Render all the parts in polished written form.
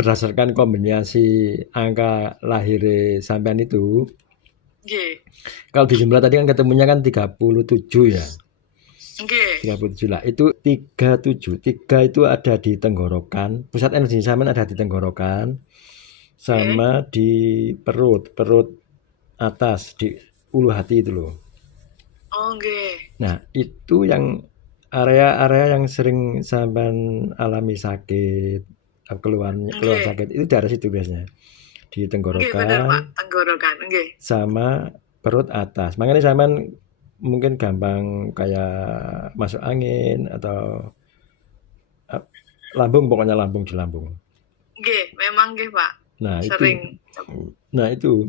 berdasarkan kombinasi angka lahir sampean itu, Nggih. kalau dijumlah tadi kan ketemunya kan 37 ya. Nggih. 37 lah. Itu 37. 3 itu ada di tenggorokan. Pusat energi sampean ada di tenggorokan sama di perut atas di ulu hati itu loh. Oh, nggih. Nah, itu yang area-area yang sering sampean alami sakit, keluar Nggih. sakit itu daerah situ biasanya. Di Nggih, bener, Pak. tenggorokan Tenggorokan. Nggih. sama perut atas. Makanya sampean mungkin gampang kayak masuk angin atau lambung, pokoknya lambung di lambung. Nggih, memang nggih, Pak. Nah, Sering. itu.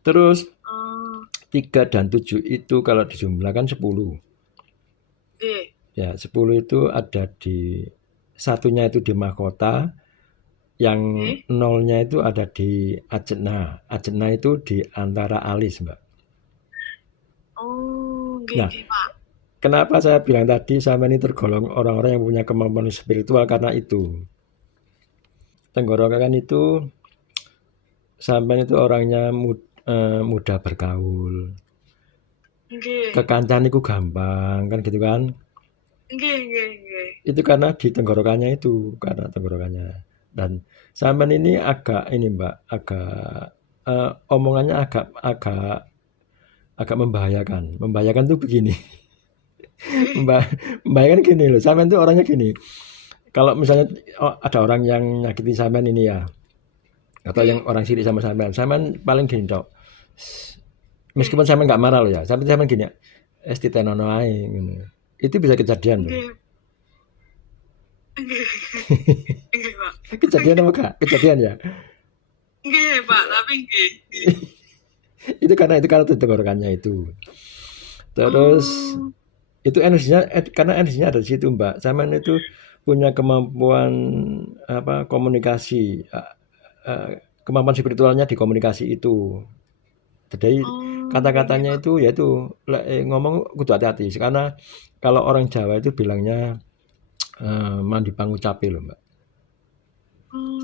Terus Oh, 3 dan 7 itu kalau dijumlahkan 10. nggih. Ya, 10 itu ada di satunya itu di mahkota, yang Nggih. 0-nya itu ada di ajna. Ajna itu di antara alis, Mbak. Oh, nggih, Nah, nggih, Pak. kenapa saya bilang tadi sampean ini tergolong orang-orang yang punya kemampuan spiritual karena itu. Tenggorokan itu sampean itu orangnya mudah bergaul. Nggih. Kekancan itu gampang kan gitu kan. Nggih, nggih, nggih. Itu karena di tenggorokannya itu, karena tenggorokannya. Dan sampean ini agak ini, Mbak, omongannya agak membahayakan. Membahayakan tuh begini. Membahayakan gini loh. Sampean tuh orangnya gini. Kalau misalnya ada orang yang nyakitin sampean ini ya, atau yang orang sirik sama sampean paling gini, Dok. Meskipun sampean nggak marah loh ya, sampean gini ya, titenono ae ngono. Itu bisa kejadian loh. Nggih. Nggih, Pak. Kejadian apa enggak? Kejadian ya? Nggih, Pak, tapi nggih. Itu karena tenggorokannya itu. Terus itu energinya karena energinya ada di situ, Mbak. Sampean itu punya kemampuan komunikasi, kemampuan spiritualnya di komunikasi itu. Jadi kata-katanya itu yaitu ngomong kudu hati-hati. Karena kalau orang Jawa itu bilangnya mandi pangucape loh, Mbak.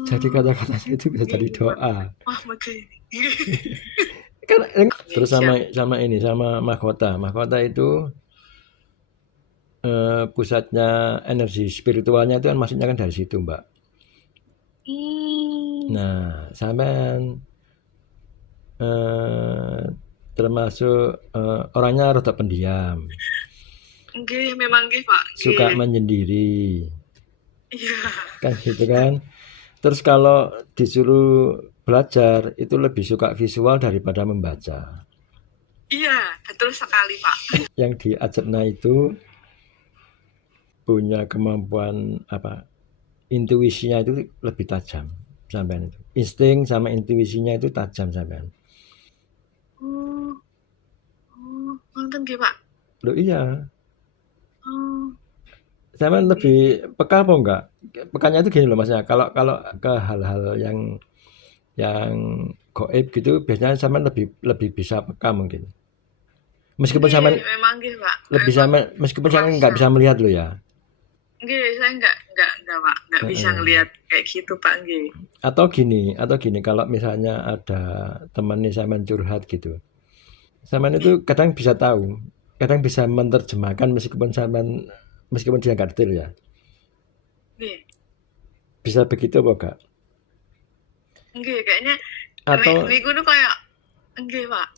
Jadi kata-katanya itu bisa jadi doa. Wah, begini. Terus sama mahkota. Mahkota itu pusatnya energi spiritualnya itu kan maksudnya kan dari situ, Mbak. Nah, sampean termasuk orangnya rada pendiam. Nggih, memang nggih, Pak. Suka menyendiri. Iya. Kan gitu kan. Terus kalau disuruh belajar itu lebih suka visual daripada membaca. Iya, betul sekali, Pak. Yang di ajna itu punya kemampuan intuisinya itu lebih tajam sampean itu. Insting sama intuisinya itu tajam sampean. Nonton nggih, Pak. Loh iya. Sampean lebih peka apa enggak? Pekanya itu gini loh Masnya, kalau ke hal-hal yang gaib gitu biasanya sampean lebih bisa peka mungkin. Meskipun sampean memang nggih, Pak. Meskipun sampean enggak bisa melihat loh ya. Nggih, saya enggak, Pak. Enggak bisa ngelihat kayak gitu, Pak, nggih. Atau gini, kalau misalnya ada teman nih sampean curhat gitu. Sampean itu kadang bisa tahu, kadang bisa menerjemahkan meskipun dia enggak detail ya. Nggih. Bisa begitu apa enggak? Nggih, kayaknya atau niku kayak nggih, Pak.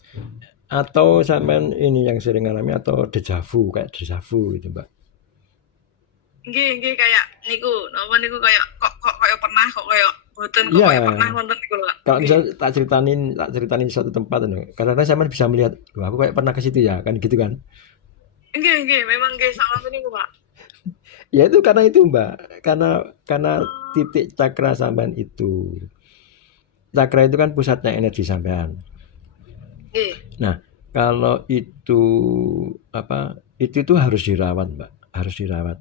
Atau sampean ini yang sering ngalami atau dejavu gitu, Mbak. Nggih, kayak niku, napa niku kayak kok kayak pernah kok kayak boten kok kayak pernah wonten niku lho. Kalau misalnya tak ceritain suatu tempat kadang-kadang sampean bisa melihat, "Wah, aku kayak pernah ke situ ya," kan gitu kan. Nggih, memang nggih salah niku, Pak. Ya itu karena itu, Mbak. Karena titik cakra sampean itu. Cakra itu kan pusatnya energi sampean. Nah, kalau itu tuh harus dirawat, Mbak. Harus dirawat.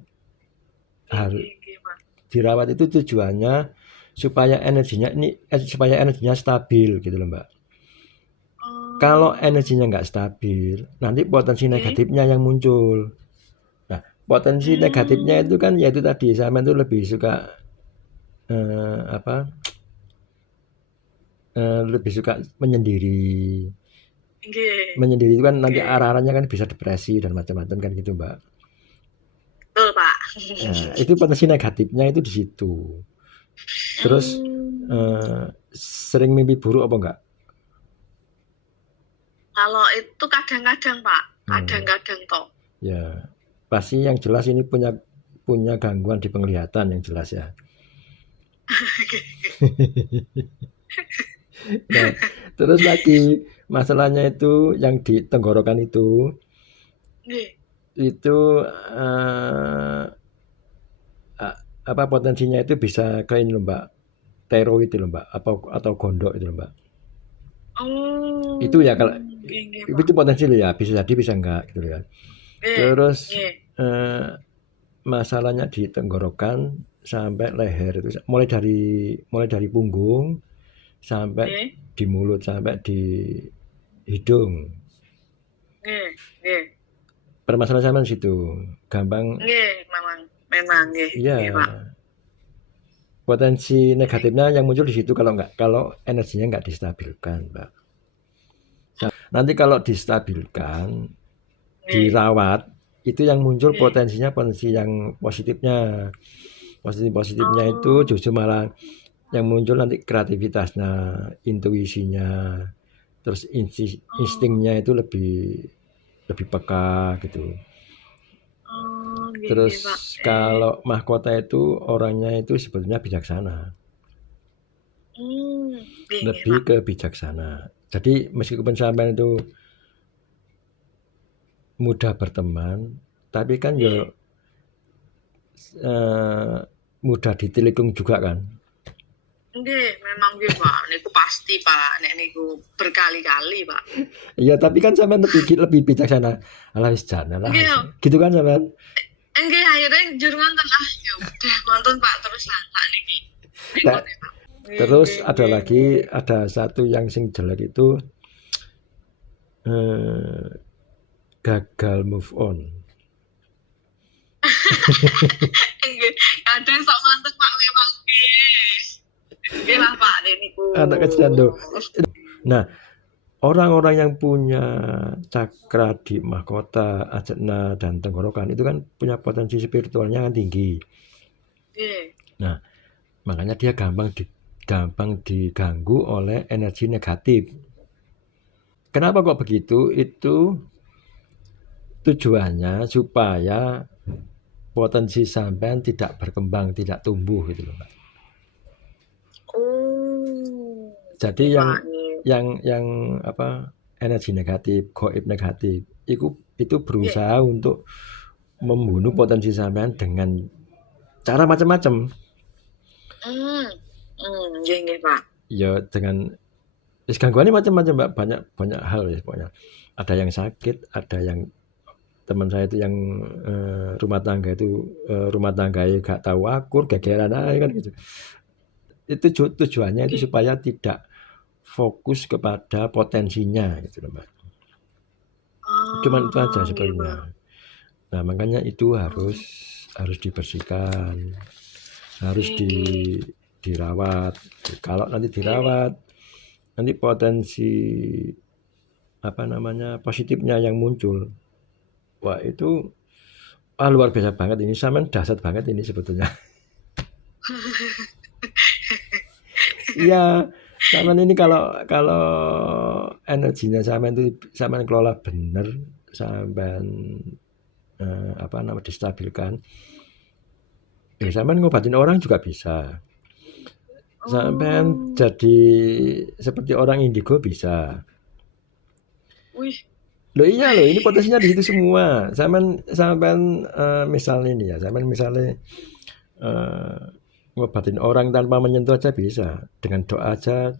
Dirawat itu tujuannya supaya energinya stabil gitu loh, Mbak. Kalau energinya nggak stabil, nanti potensi negatifnya yang muncul. Nah, potensi negatifnya itu kan yaitu tadi sampean itu lebih suka lebih suka menyendiri. Nggih. Menyendiri itu kan nanti Oke. arah-arahnya kan bisa depresi dan macam-macam kan gitu, Mbak. Betul, Pak. Nah, itu potensi negatifnya itu di situ. Terus sering mimpi buruk apa enggak? Kalau itu kadang-kadang, Pak. Kadang-kadang toh. Ya, pasti yang jelas ini punya gangguan di penglihatan yang jelas ya. Nah, terus lagi masalahnya itu yang di tenggorokan itu apa potensinya itu bisa ke ini loh, Mbak. Tiroid itu loh, Mbak, atau gondok itu loh, Mbak. Oh. Itu ya kalau itu potensi loh ya, bisa jadi bisa enggak gitu ya. Terus masalahnya di tenggorokan sampai leher itu mulai dari punggung sampai di mulut sampai di hidung. Permasalahan sama situ. Gampang. Memang Iya. Potensi negatifnya yang muncul di situ kalau energinya nggak distabilkan, Mbak. Nanti kalau distabilkan, dirawat, itu yang muncul potensi yang positifnya. Positifnya itu justru malah yang muncul nanti kreativitasnya, intuisinya, terus instingnya itu lebih peka gitu. Terus kalau mahkota itu orangnya itu sebetulnya bijaksana. Lebih ke bijaksana. Jadi meskipun sampean itu mudah berteman, tapi kan ya mudah ditelikung juga kan. Nggih, memang nggih, Pak. Niku pasti, Pak. Nek niku berkali-kali, Pak. Iya, tapi kan sampean lebih bijaksana. Alah wis jane lah. Gitu kan sampean? Nggih, akhirnya jur ngonten ya udah nonton, Pak, terus sak niki. Nah, terus ada satu yang sing jelek itu gagal move on. Kadang sok mantep, Pak, memang nggih lah, Pak, niku. Anak kecil. Nah, orang-orang yang punya cakra di mahkota, ajna dan tenggorokan itu kan punya potensi spiritualnya kan tinggi. Nah, makanya dia gampang diganggu oleh energi negatif. Kenapa kok begitu? Itu tujuannya supaya potensi sampean tidak berkembang, tidak tumbuh gitu loh, Mbak. Jadi yang apa energi negatif, gaib negatif, itu berusaha untuk membunuh potensi sampean dengan cara macam-macam. Nggih, Pak. Ya dengan gangguannya macam-macam, Mbak. Banyak hal ya pokoknya. Ada yang sakit, ada yang teman saya itu yang rumah tangga gak tahu akur, gegeran aja kan gitu. Itu tujuannya itu supaya tidak fokus kepada potensinya gitu loh, Mbak. Cuman itu aja sebenarnya. Nah, makanya itu harus dibersihkan, harus dirawat. Kalau nanti dirawat, nanti potensi positifnya yang muncul, wah itu luar biasa banget ini, sampean dahsyat banget ini sebetulnya. Iya, sampean ini kalau energinya sampean kelola bener, sampean distabilkan, ya sampean ngobatin orang juga bisa. Sampean jadi seperti orang indigo bisa. Loh iya loh, ini potensinya di situ semua. Sampean misalnya ini ya, sampean misalnya ngobatin orang tanpa menyentuh aja bisa. Dengan doa aja,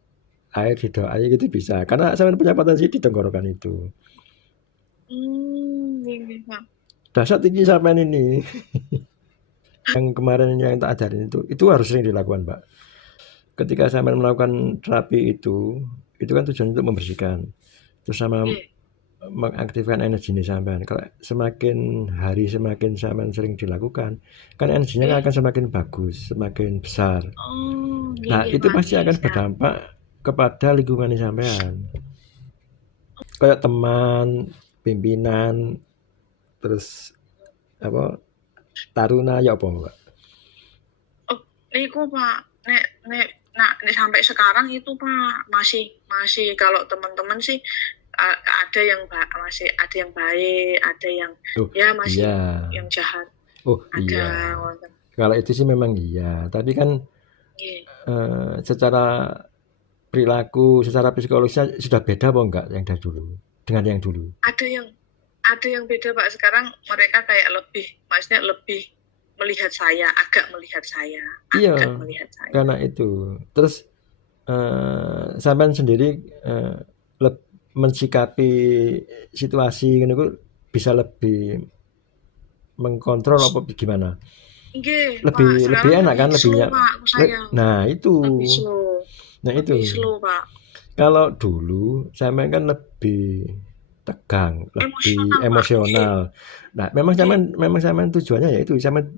air didoai gitu bisa. Karena sampean punya potensi di tenggorokan itu. Dasar tinggi sampean ini. Yang kemarin yang tak ajarin itu harus sering dilakukan, Mbak. Ketika sampean melakukan terapi itu kan tujuan untuk membersihkan. Terus sama mengaktifkan energi ini sampean. Kalau semakin hari semakin sampean sering dilakukan, kan energinya akan semakin bagus, semakin besar. Nah, itu pasti akan berdampak kepada lingkungan sampean. Kayak teman, pimpinan, terus apa taruna ya apa Mbak? Oh, niku Pak, nek sampai sekarang itu Pak masih kalau teman-teman sih ada yang masih ada yang baik, ada yang masih yang jahat. Iya. Kalau itu sih memang iya, tapi kan secara perilaku, secara psikologisnya sudah beda apa enggak yang dari dulu dengan yang dulu? Ada yang beda Pak. Sekarang mereka kayak maksudnya lebih agak melihat saya. Karena itu. Terus sampean sendiri mensikapi situasi gitu bisa lebih mengkontrol apa gimana? Lebih enak kan lebihnya. Nah, itu. Lebih slow, Pak. Kalau dulu sampean kan lebih tegang, lebih emosional. Nah, memang sampean tujuannya yaitu sampean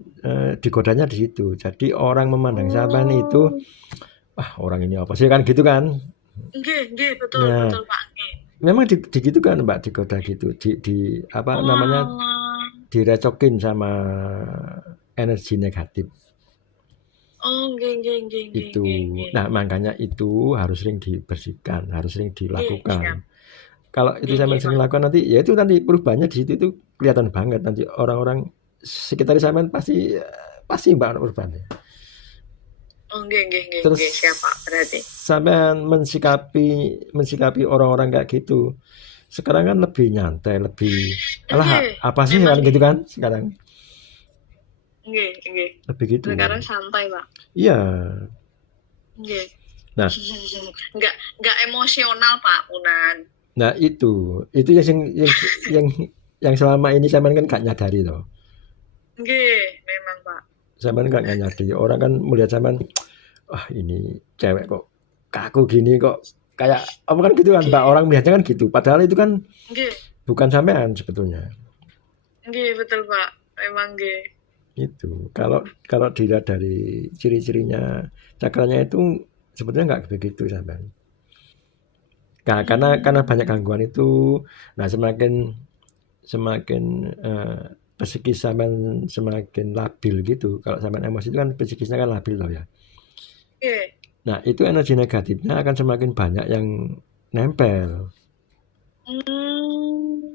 digodanya di situ. Jadi orang memandang sampean itu orang ini apa sih kan gitu kan? Nggih, betul Pak. Memang gitu kan Mbak, digoda gitu. Di apa namanya? Direcokin sama energi negatif. Itu. Nah, makanya itu harus sering dibersihkan, harus sering dilakukan. Kalau itu sampean sering lakukan nanti ya itu nanti perubahannya di situ itu kelihatan banget nanti orang-orang sekitar sampean pasti Mbak perubahannya. Terus siapa berarti? Sampean mensikapi orang-orang kayak gitu. Sekarang kan lebih nyantai, lebih apa sih kan gitu kan sekarang? Nggih. Lebih gitu. Sekarang santai, Pak. Iya. Nggih. Nah, enggak emosional, Pak Unan. Nah, itu yang selama ini sampean kan gak nyadari toh. Nggih, memang, Pak. Sampean gak nyadari. Orang kan melihat sampean, ini cewek kok kaku gini kok kayak apa kan gitu kan Mbak, orang melihatnya kan gitu. Padahal itu kan bukan sampean sebetulnya. Nggih, betul Pak. Memang nggih. Itu kalau dilihat dari ciri-cirinya cakranya itu sebetulnya nggak begitu sampean. Nah, karena banyak gangguan itu, nah semakin psikis sampean semakin labil gitu. Kalau sampean emosi itu kan psikisnya kan labil loh ya. Nah, itu energi negatifnya akan semakin banyak yang nempel.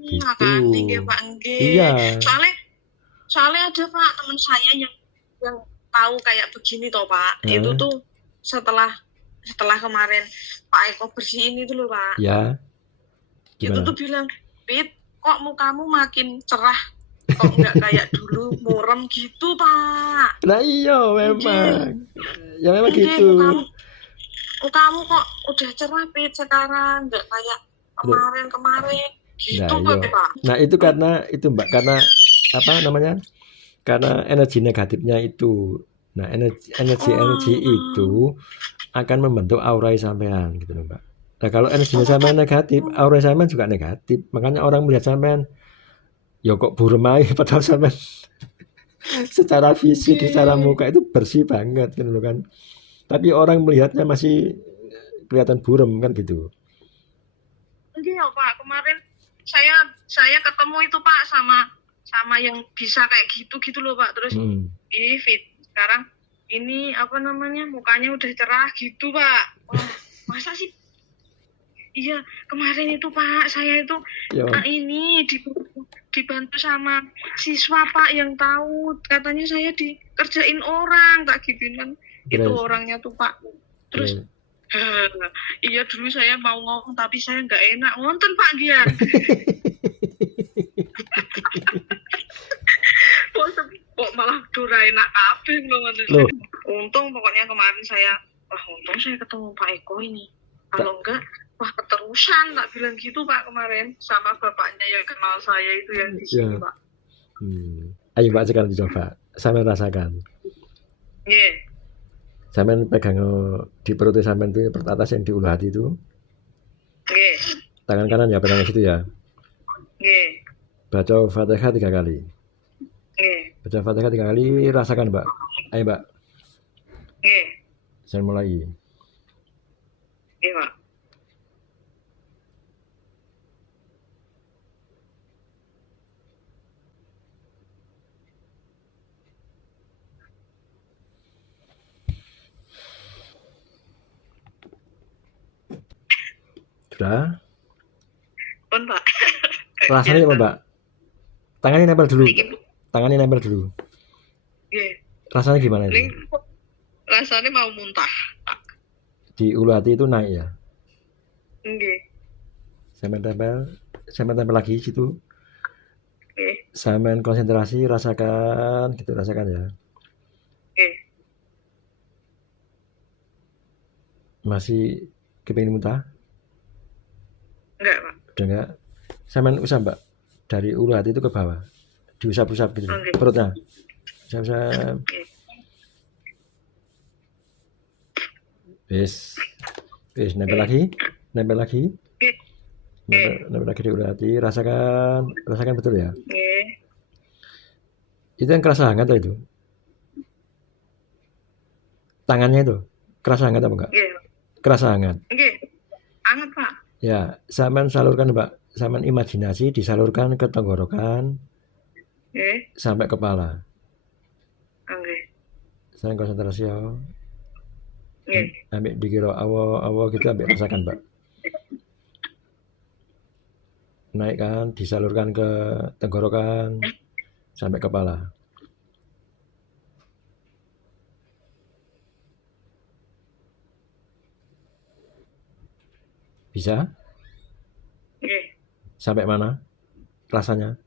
Gitu. Pak, iya. Soalnya ada Pak teman saya yang tahu kayak begini toh Pak. Itu tuh setelah kemarin Pak Eko bersihin itu loh Pak. Ya. Gimana? Itu tuh bilang, Pit, kok mukamu makin cerah, kok nggak kayak dulu murem gitu Pak. Nah iya memang. Ya memang gitu. Mukamu kok udah cerah Pit sekarang, nggak kayak kemarin gitu Pak. Nah itu karena itu Mbak, karena apa namanya? Karena energi negatifnya itu. Nah, energi itu akan membentuk aura sampean gitu loh, Mbak. Nah, kalau energinya sampean negatif, aura sampean juga negatif. Makanya orang melihat sampean ya kok burem aja padahal sampean secara fisik, secara muka itu bersih banget gitu loh kan. Tapi orang melihatnya masih kelihatan burem kan gitu. Iya, Pak. Kemarin saya ketemu itu Pak sama yang bisa kayak gitu loh Pak. Terus fit sekarang ini apa namanya mukanya udah cerah gitu Pak. Masa sih? Iya kemarin itu Pak saya itu ini dibantu sama siswa Pak yang tahu katanya saya dikerjain orang tak gituin kan. Itu orangnya tuh Pak. Terus iya dulu saya mau ngomong tapi saya nggak enak ngonten Pak Gian. Kok malah dura enak kabeh loh. Untung pokoknya kemarin saya ketemu Pak Eko ini. Kalau enggak, keterusan tak bilang gitu Pak kemarin sama bapaknya yang kenal saya itu yang di sini Pak. Ayo Pak sekarang dicoba, sampean rasakan. Nggih. Sampean pegang di perut sampean itu atas yang di ulu hati itu. Nggih. Tangan kanan ya pegang situ ya. Nggih. Baca Fatihah 3 kali. Baca Fatihah 3 kali, rasakan Mbak. Ayo Mbak. Nggih. Saya mulai. Iya, Pak. Sudah? Pun, Pak. Rasanya apa, Mbak? Tangannya nempel dulu. Tangannya nempel dulu. Iya. Rasanya gimana itu? Rasanya mau muntah. Di ulu hati itu naik ya? Nggih. Sampai tempel lagi situ. Nggih. Sampai konsentrasi, rasakan gitu, rasakan ya. Nggih. Masih kepingin muntah? Enggak, Pak. Udah enggak? Sampai usap, Mbak. Dari ulu hati itu ke bawah. Diusap-usap gitu. Okay. Perutnya. Usap-usap. Okay. Wis, nempel lagi. Nempel lagi di ulu hati. Rasakan betul ya. Itu yang kerasa hangat itu. Tangannya itu kerasa hangat apa enggak? Kerasa hangat. Hangat, Pak. Ya, sampean salurkan, Mbak. Sampean imajinasi disalurkan ke tenggorokan. Sampai kepala. Saya konsentrasi ya. Ambil dikira awal gitu, ambil rasakan, Mbak. Naikkan, disalurkan ke tenggorokan sampai kepala. Bisa? Sampai mana rasanya?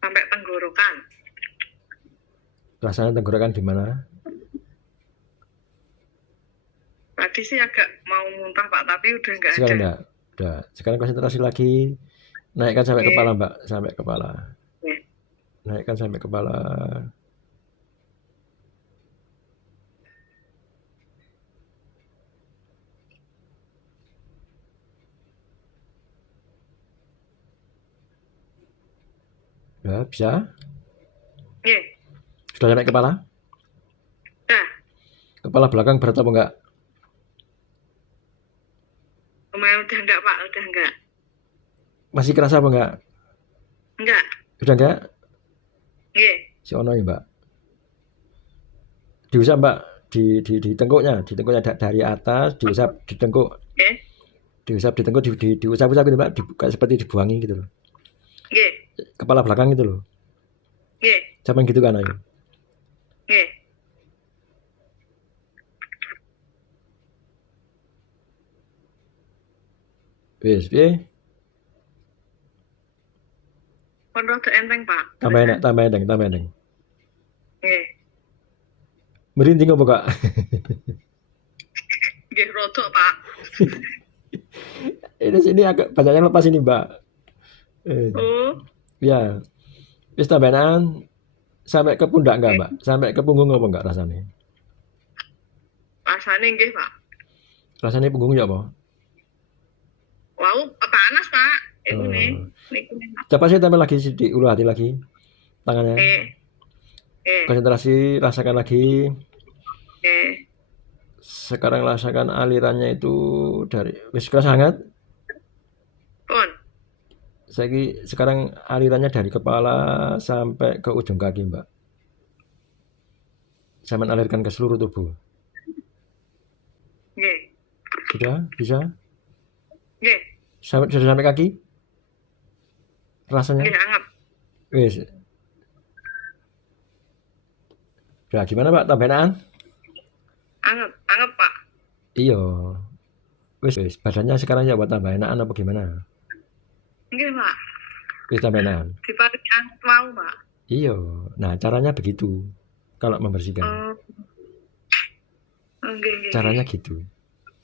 Sampai tenggorokan. Rasanya tenggorokan di mana? Tadi sih agak mau muntah, Pak, tapi udah enggak Sekarang ada. Enggak. Udah. Sekarang konsentrasi lagi. Naikkan sampai kepala, Mbak. Sampai kepala. Naikkan sampai kepala. Ya, bisa? Sudah sampai kepala? Kepala belakang berat apa enggak? Udah enggak, Pak. Udah enggak. Masih kerasa apa enggak? Enggak. Udah enggak? Si ono ya, Mbak. Diusap, Mbak, di tengkuknya dari atas, diusap di tengkuk. Diusap di tengkuk, diusap-usap gitu, Mbak, seperti dibuangi gitu loh. Kepala belakang gitu loh. Sampai gitu kan, ayo. Wis, piye? Pun rada enteng, Pak. Tambah enteng. Merinding apa, Kak? Nggih, rada, Pak. Ini agak banyaknya lepas ini, Mbak. Ya. Wis tambahan sampai ke pundak enggak, Mbak? Sampai ke punggung apa enggak rasanya? Rasanya nggih, Pak. Rasanya punggungnya apa? Wow, panas, Pak. Coba saya tambah lagi di ulu hati lagi. Tangannya. Konsentrasi, rasakan lagi. Sekarang rasakan alirannya itu dari wis kerasa hangat? Pun. Sekarang alirannya dari kepala sampai ke ujung kaki, Mbak. Saya mengalirkan ke seluruh tubuh. Sudah? Bisa? Sudah sampai kaki? Rasanya? Hangat. Wis. Udah gimana, Pak? Tambahan? Hangat, Pak. Iya. Wis, badannya sekarang ya buat tambah enakan apa gimana? Nggih, Pak. Wis tambahan. Diparing hangat mau, Pak. Iya. Nah, caranya begitu. Kalau membersihkan. Nggih. Caranya gitu.